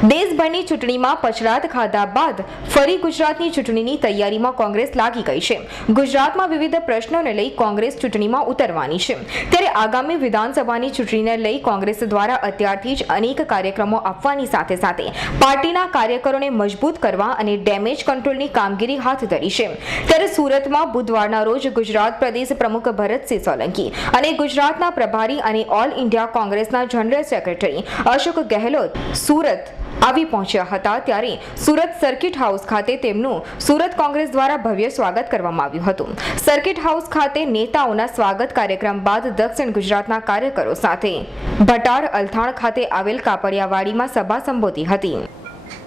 દેશભરની ચૂંટણીમાં પછડાત ખાધા બાદ ફરી ગુજરાતની ચૂંટણીની તૈયારીમાં કોંગ્રેસ લાગી ગઈ છે. ગુજરાતમાં વિવિધ પ્રશ્નોને લઈ કોંગ્રેસ ચૂંટણીમાં ઉતરવાની છે. ત્યારે આગામી વિધાનસભાની ચૂંટણીને લઈ કોંગ્રેસ દ્વારા અત્યારથી જ અનેક કાર્યક્રમો આપવાની સાથે સાથે પાર્ટીના કાર્યકરોને મજબૂત કરવા અને ડેમેજ કંટ્રોલની કામગીરી હાથ ધરી છે. ત્યારે સુરતમાં બુધવારના રોજ ગુજરાત પ્રદેશ પ્રમુખ ભરતસિંહ સોલંકી અને ગુજરાતના પ્રભારી અને ઓલ ઇન્ડિયા કોંગ્રેસના જનરલ સેક્રેટરી અશોક ગેહલોત સુરત આવી પહોંચ્યા હતા ત્યારે સુરત સર્કિટ હાઉસ ખાતે તેમનું સુરત કોંગ્રેસ દ્વારા ભવ્ય સ્વાગત કરવામાં આવ્યું હતું. સર્કિટ હાઉસ ખાતે નેતાઓના સ્વાગત કાર્યક્રમ બાદ દક્ષિણ ગુજરાતના કાર્યકરો સાથે ભટાર અલથાણ ખાતે આવેલ કાપડિયાવાડીમાં સભા સંબોધી હતી.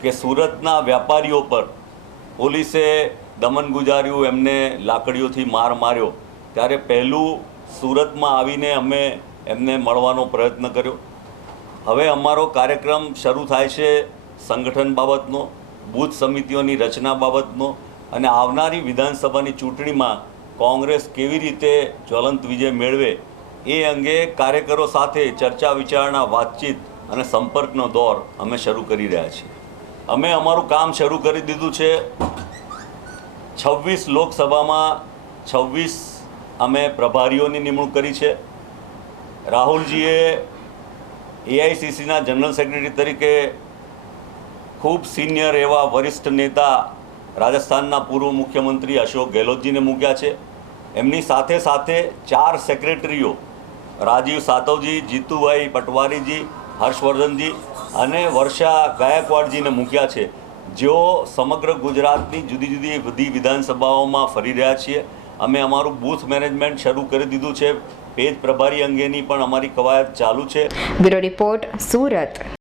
કે સુરતના વેપારીઓ પર પોલીસે દમન ગુજાર્યું, એમને લાકડીઓથી માર માર્યો. ત્યારે પહેલું સુરતમાં આવીને અમે એમને મળવાનો પ્રયત્ન કર્યો. હવે અમારો કાર્યક્રમ શરૂ થાય છે સંગઠન બાબતનો, બૂથ સમિતિઓની રચના બાબતનો અને આવનારી વિધાનસભાની ચૂંટણીમાં કોંગ્રેસ કેવી રીતે જ્વલંત વિજય મેળવે એ અંગે કાર્યકરો સાથે ચર્ચા, વિચારણા, વાતચીત અને સંપર્કનો દોર અમે શરૂ કરી રહ્યા છીએ. અમે અમારું કામ શરૂ કરી દીધું છે છવ્વીસ લોકસભામાં છવ્વીસ અમે પ્રભારીઓની નિમણૂક કરી છે. રાહુલજીએ એઆઈસીસીના જનરલ સેક્રેટરી તરીકે ખૂબ સિનિયર એવા વરિષ્ઠ નેતા રાજસ્થાનના પૂર્વ મુખ્યમંત્રી અશોક ગેહલોતજીને મૂક્યા છે. એમની સાથે સાથે ચાર સેક્રેટરીઓ રાજીવ સાતવજી, જીતુભાઈ પટવારીજી, હર્ષવર્ધનજી અને વર્ષા ગાયકવાડજીને મૂક્યા છે. જેઓ સમગ્ર ગુજરાતની જુદી જુદી બધી વિધાનસભાઓમાં ફરી રહ્યા છીએ. અમે અમારું બૂથ મેનેજમેન્ટ શરૂ કરી દીધું છે. પેજ પ્રભારી અંગેની પણ અમારી કવાયત ચાલુ છે. Bureau report Surat.